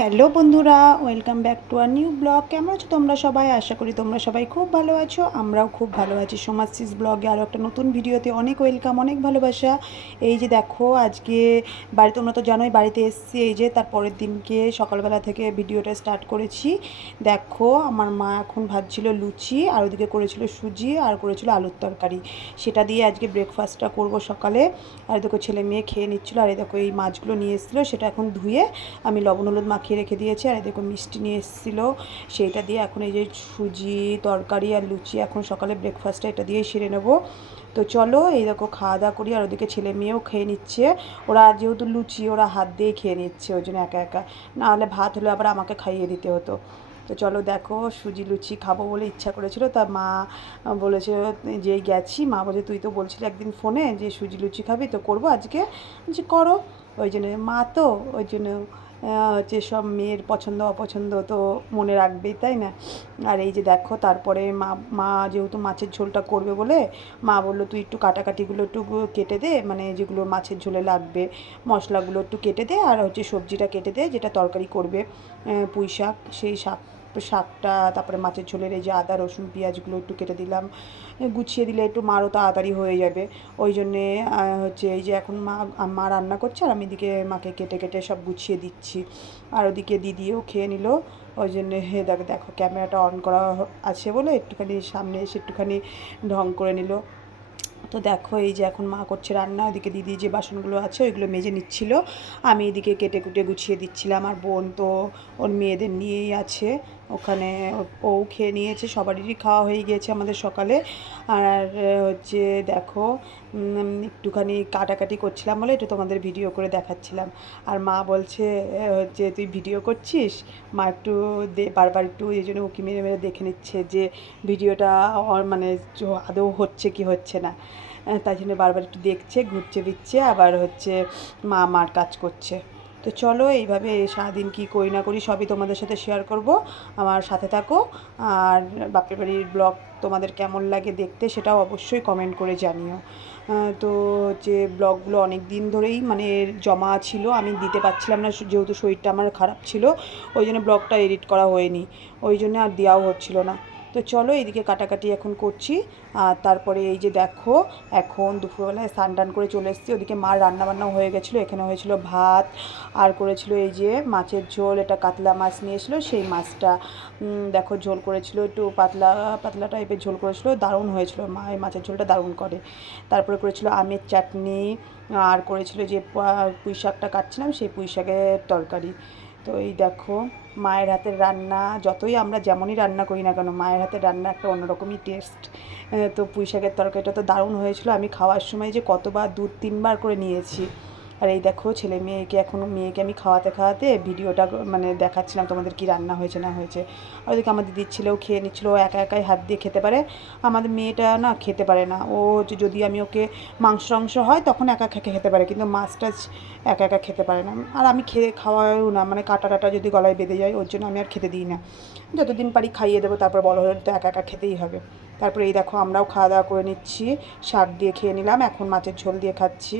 Hello বন্ধুরা, welcome back to our new blog. কেমন আছো তোমরা সবাই? আশা করি তোমরা সবাই খুব ভালো আছো। আমরাও খুব ভালো আছি। সমাজসিস ব্লগে আরও একটা নতুন ভিডিওতে অনেক ওয়েলকাম, অনেক ভালোবাসা। এই যে দেখো, আজকে বাড়ি, তোমরা তো জানোই বাড়িতে এসেছি। এই যে তার পরের দিনকে সকালবেলা থেকে ভিডিওটা স্টার্ট করেছি। দেখো, আমার মা এখন ভাজছিল লুচি, আর ওদিকে করেছিল সুজি, আর করেছিল আলুর তরকারি। সেটা দিয়ে আজকে ব্রেকফাস্টটা করব সকালে। আর দেখো, ছেলে মেয়ে খেয়ে নিচ্ছিলো। আর এই দেখো, এই মাছগুলো নিয়ে এসেছিলো, সেটা এখন ধুয়ে আমি লবণ হলুদ মাখিয়ে রেখে দিয়েছি। আর দেখো, মিষ্টি নিয়ে এসেছিলো, সেইটা দিয়ে এখন এই যে সুজি তরকারি আর লুচি, এখন সকালে ব্রেকফাস্টটা এটা দিয়েই সেরে নেবো। তো চলো, এই দেখো খাওয়া দাওয়া করি। আর ওদিকে ছেলে মেয়েও খেয়ে নিচ্ছে। ওরা যেহেতু লুচি, ওরা হাত দিয়েই খেয়ে নিচ্ছে, ওই জন্য একা একা। নাহলে ভাত হলে আবার আমাকে খাইয়ে দিতে হতো। তো চলো, দেখো সুজি লুচি খাবো বলে ইচ্ছা করেছিল, তা মা বলেছে, যেই গেছি মা বলে, তুই তো বলছিলি একদিন ফোনে যে সুজি লুচি খাবি, তো করবো আজকে, যে করো। ওই জন্য মা তো, ওই জন্য হচ্ছে সব মেয়ের পছন্দ অপছন্দ তো মনে রাখবেই, তাই না? আর এই যে দেখো, তারপরে মা মা যেহেতু মাছের ঝোলটা করবে বলে মা বললো, তুই একটু কাটাকাটিগুলো একটু কেটে দে, মানে যেগুলো মাছের ঝোলে লাগবে মশলাগুলো একটু কেটে দে, আর হচ্ছে সবজিটা কেটে দে যেটা তরকারি করবে, পুঁই শাক, সেই শাকটা, তারপরে মাছের ঝোলের এই যে আদা রসুন পেঁয়াজগুলো একটু কেটে দিলাম, গুছিয়ে দিলে একটু মারও তাড়াতাড়ি হয়ে যাবে। ওই জন্যে হচ্ছে এই যে এখন মা রান্না করছে, আর আমি এদিকে মাকে কেটে কেটে সব গুছিয়ে দিচ্ছি। আর ওদিকে দিদিও খেয়ে নিল। ওই জন্যে দেখো দেখো, ক্যামেরাটা অন করা আছে বলে একটুখানি সামনে এসে একটুখানি ঢং করে নিল। তো দেখো, এই যে এখন মা করছে রান্না, ওদিকে দিদি যে বাসনগুলো আছে ওইগুলো মেজে নিচ্ছিল, আমি এদিকে কেটে কুটে গুছিয়ে দিচ্ছিলাম। আর বোন তো ওর মেয়েদের নিয়েই আছে ওখানে, ও খেয়ে নিয়েছে, সবারই খাওয়া হয়ে গিয়েছে আমাদের সকালে। আর হচ্ছে দেখো, একটুখানি কাটাকাটি করছিলাম বলে একটু তোমাদের ভিডিও করে দেখাচ্ছিলাম। আর মা বলছে হচ্ছে, তুই ভিডিও করছিস? মা একটু বারবার একটু এই জন্য উঁকি মেরে মেরে দেখে নিচ্ছে যে ভিডিওটা মানে আদৌ হচ্ছে কি হচ্ছে না। তাই জন্য বারবার একটু দেখছে, ঘুরছে ফিরছে, আবার হচ্ছে মা মার কাজ করছে। তো চলো, এইভাবে সারাদিন কী করি না করি সবই তোমাদের সাথে শেয়ার করব। আমার সাথে থাকো। আর বাপের বাড়ির ব্লগ তোমাদের কেমন লাগে দেখতে, সেটাও অবশ্যই কমেন্ট করে জানিও। তো যে ব্লগগুলো অনেক দিন ধরেই মানে জমা ছিল, আমি দিতে পারছিলাম না, যেহেতু শরীরটা আমার খারাপ ছিল, ওই জন্য ব্লগটা এডিট করা হয়নি, ওই জন্য আর দেওয়াও হচ্ছিল না। তো চলো, এইদিকে কাটাকাটি এখন করছি। আর তারপরে এই যে দেখো, এখন দুপুরবেলায় স্নান টান করে চলে এসেছি। ওদিকে মার রান্নাবান্নাও হয়ে গেছিলো, এখানে হয়েছিল ভাত, আর করেছিল এই যে মাছের ঝোল, এটা কাতলা মাছ নিয়ে এসেছিলো, সেই মাছটা দেখো ঝোল করেছিল, একটু পাতলা পাতলা টাইপের ঝোল করেছিল, দারুণ হয়েছিল। মা এই মাছের ঝোলটা দারুণ করে। তারপরে করেছিল আমের চাটনি, আর করেছিল যে পুঁই শাকটা কাটছিলাম, সেই পুঁই শাকের তরকারি। তো এই দেখো, মায়ের হাতের রান্না, যতই আমরা যেমনই রান্না করি না কেন, মায়ের হাতের রান্না একটা অন্যরকমই টেস্ট। তো পুঁই শাকের তরকারিটা তো দারুণ হয়েছিল। আমি খাওয়ার সময় যে কতবার 2-3 বার করে নিয়েছি। আর এই দেখো, ছেলে মেয়েকে এখন, মেয়েকে আমি খাওয়াতে খাওয়াতে ভিডিওটা মানে দেখাচ্ছিলাম তোমাদের কি রান্না হয়েছে না হয়েছে। আর ওদিকে আমার দিদির ছেলেও খেয়ে নিচ্ছিলো, ও একা একাই হাত দিয়ে খেতে পারে। আমাদের মেয়েটা না খেতে পারে না, ও হচ্ছে যদি আমি ওকে মাংস হয় তখন একা খেতে পারে, কিন্তু মাছ টাছ একা একা খেতে পারে না। আর আমি খাওয়াও না, মানে কাটা টাটা যদি গলায় বেঁধে যায়, ওর জন্য আমি আর খেতে দিই না। যতদিন পারি খাইয়ে দেবো, তারপর বড় হলে তো একা একা খেতেই হবে। তারপরে এই দেখো, আমরাও খাওয়া দাওয়া করে নিচ্ছি, শাক দিয়ে খেয়ে নিলাম, এখন মাছের ঝোল দিয়ে খাচ্ছি।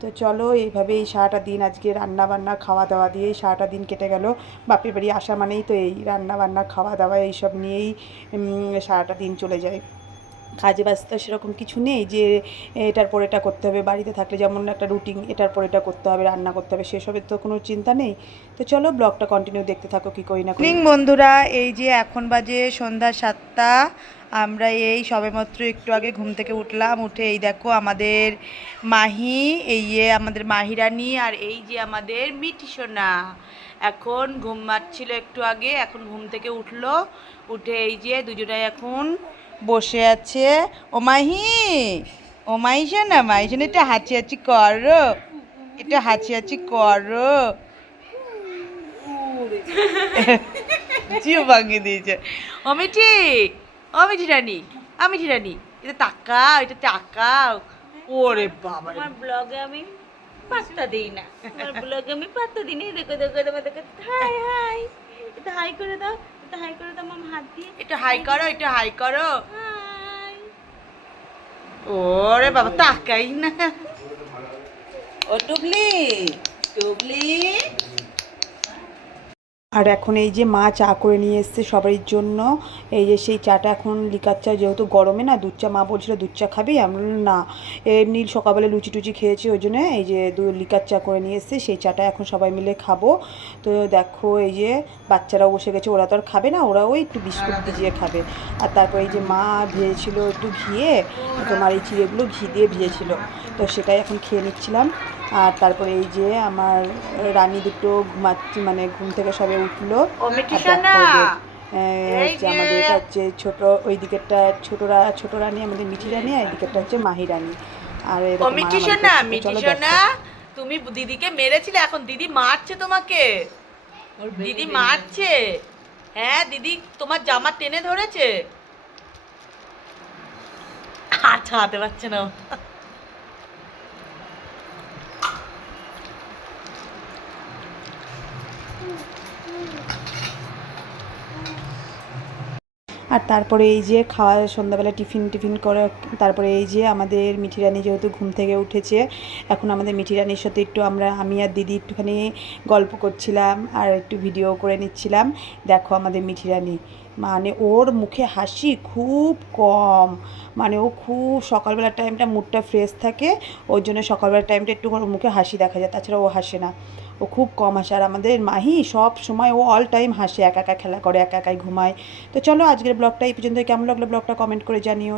তো চলো, এইভাবেই সারাটা দিন আজকে রান্না বান্না খাওয়া দাওয়া দিয়েই সারাটা দিন কেটে গেল। বাপের বাড়ি আসা মানেই তো এই রান্না বান্না খাওয়া দাওয়া এইসব নিয়েই সারাটা দিন চলে যায়। কাজে ব্যস্ত সেরকম কিছু নেই যে এটার পর এটা করতে হবে। বাড়িতে থাকলে যেমন একটা রুটিন, এটার পর এটা করতে হবে, রান্না করতে হবে, সেসবের তো কোনো চিন্তা নেই। তো চলো, ব্লগটা কন্টিনিউ দেখতে থাকো, কী করি না করি। বন্ধুরা, এই যে এখন বাজে সন্ধ্যা 7টা। আমরা এই সবেমাত্র একটু আগে ঘুম থেকে উঠলাম, উঠে এই দেখো আমাদের মাহি, এই যে আমাদের মাহিরানি, আর এই যে আমাদের মিটি সোনা এখন ঘুমাচ্ছিল একটু আগে, এখন ঘুম থেকে উঠলো, উঠে এই যে দুজনে এখন বসে আছে। ও মাহি, ও মাইশা না, মাইশা না, এটা হাঁচি হাঁচি করো, এটা হাঁচি হাঁচি করো। জিও ভাঙিয়ে দিয়েছে। ও মিঠি, ও মিঠি রানী, আমি মিঠি রানী, এটা তাকাও, এটা তাকাও। ওরে বাবা, আমার ব্লগে আমি পাত্তা দিই না, আমার ব্লগে আমি পাত্তা দিই না। দেখো দেখো তোমার দেখো, হাই হাই, এটা হাই করে দাও, এটা হাই করে দাও মাম, হাত দিয়ে এটা হাই করো, এটা হাই করো। হাই। ওরে বাবা, তাকাই না। ও টুবলি, টুবলি। আর এখন এই যে মা চা করে নিয়ে এসছে সবারই জন্য। এই যে সেই চাটা এখন লিকার চা, যেহেতু গরমে না দুধ চা, মা বলছিল দুধ চা খাবি, আমরা বললাম না, এমনি সকালবেলা লুচি টুচি খেয়েছি, ওই জন্য এই যে লিকার চা করে নিয়ে এসছে, সেই চাটা এখন সবাই মিলে খাবো। তো দেখো এই যে বাচ্চারাও বসে গেছে, ওরা তো আর খাবে না, ওরাও একটু বিস্কুট ভিজিয়ে খাবে। আর তারপর এই যে মা ভেজেছিল একটু ঘিয়ে, তোমার এই চিড়েগুলো ঘি দিয়ে ভেজেছিল, তো সেটাই এখন খেয়ে নিচ্ছিলাম। আর তারপরে এই যে আমার রানী দুটো ঘুমাচ্ছি, মানে ঘুম থেকে সবে উঠলো। আর দেখো ওদের হচ্ছে আমাদের এটা হচ্ছে ছোটো, ওই দিকেরটা ছোটো রানী আমাদের মিঠি রানী, আর এই দিকেরটা হচ্ছে মাহি রানী। আর এরকম চলো দেখো। তুমি দিদিকে মেরেছিলে, এখন দিদি মারছে তোমাকে। দিদি মারছে। হ্যাঁ, দিদি তোমার জামা টেনে ধরেছে। হাত ছাড়াতে পারছে না। আর তারপরে এই যে খাওয়া, সন্ধ্যাবেলা টিফিন করে তারপরে এই যে আমাদের মিঠি রানী যেহেতু ঘুম থেকে উঠেছে, এখন আমাদের মিঠি রানীর সাথে একটু আমি আর দিদি একটুখানি গল্প করছিলাম আর একটু ভিডিও করে নিচ্ছিলাম। দেখো আমাদের মিঠি রানী, মানে ওর মুখে হাসি খুব কম, মানে ও খুব সকালবেলার টাইমটা মুডটা ফ্রেশ থাকে, ওই জন্য সকালবেলার টাইমটা একটু ওর মুখে হাসি দেখা যায়, তাছাড়া ও হাসে না, ও খুব কম হাসে। আর আমাদের মাহি সব সময় ও অল টাইম হাসে, একা একা খেলা করে, একা একাই ঘুমায়। তো চলো আজকের ব্লগটা এই পর্যন্ত, কেমন লাগলো ব্লগটা কমেন্ট করে জানিও।